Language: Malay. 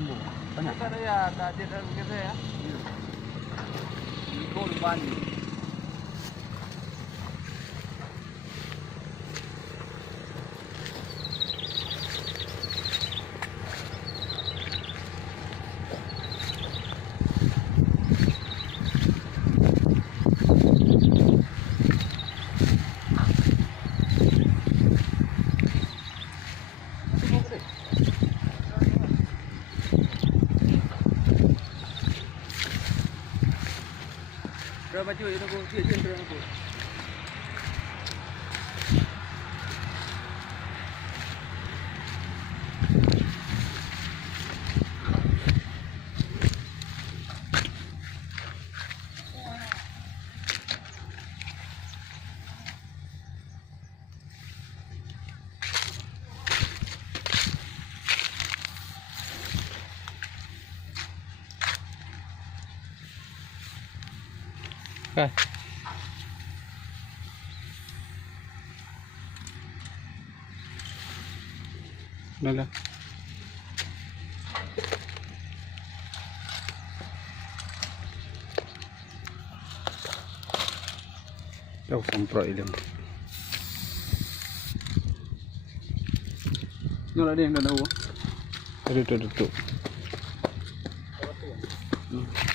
tumbuh. Banyak. Tak ada ya, tak ada dalam kita ya. Ikut lumban. Berapa cuy itu aku? Dia cendera aku. Kan. Dah lah. Jauh semprot dia. Ni ada yang dah tahu. Ada tutup. Hmm.